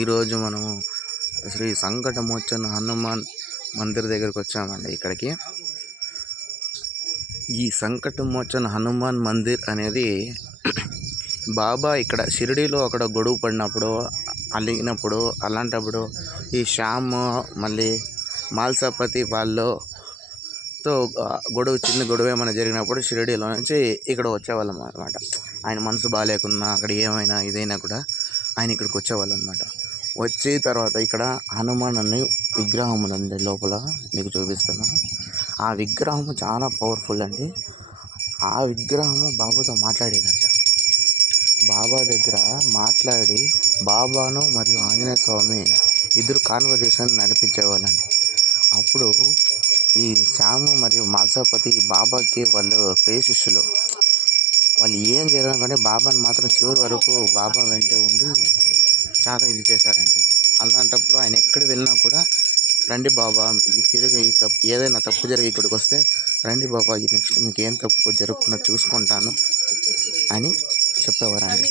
ఈరోజు మనము శ్రీ సంకటమోచన హనుమాన్ మందిర్ దగ్గరికి వచ్చామండి. ఇక్కడికి ఈ సంకటమోచన హనుమాన్ మందిర్ అనేది బాబా ఇక్కడ షిరిడీలో అక్కడ గొడుగు పడినప్పుడు అలిగినప్పుడు అలాంటప్పుడు ఈ శ్యామ్ మళ్ళీ మాల్సాపతి వాళ్ళతో చిన్న గొడవ ఏమైనా జరిగినప్పుడు షిరిడీలో నుంచి ఇక్కడ వచ్చేవాళ్ళం అనమాట. ఆయన మనసు బాగాలేకున్నా అక్కడ ఏమైనా ఇదైనా కూడా ఆయన ఇక్కడికి వచ్చేవాళ్ళు అనమాట. వచ్చి తర్వాత ఇక్కడ హనుమాన్ అనే విగ్రహం ఉంది లోపల, మీకు చూపిస్తున్నాను. ఆ విగ్రహం చాలా పవర్ఫుల్ అండి. ఆ విగ్రహము బాబాతో మాట్లాడేదంట. బాబా దగ్గర మాట్లాడి బాబాను మరియు ఆంజనేయ స్వామి ఇద్దరు కాన్వర్జేషన్ నడిపించేవాళ్ళండి. అప్పుడు ఈ శ్యాము మరియు మాల్సాపతి బాబాకి వాళ్ళు ప్రియ శిష్యులు. వాళ్ళు ఏం చేయడం కానీ బాబాని మాత్రం చివరి వరకు బాబా వెంటే ఉండి చాలా ఇది చేశారండి. అలాంటప్పుడు ఆయన ఎక్కడ వెళ్ళినా కూడా రండి బాబా, తిరిగి ఈ తప్పు ఏదైనా తప్పు జరిగి ఇక్కడికి వస్తే రండి బాబా, ఈ నెక్స్ట్ ఇంకేం తప్పు జరగకుండా చూసుకుంటాను అని చెప్పేవారండి.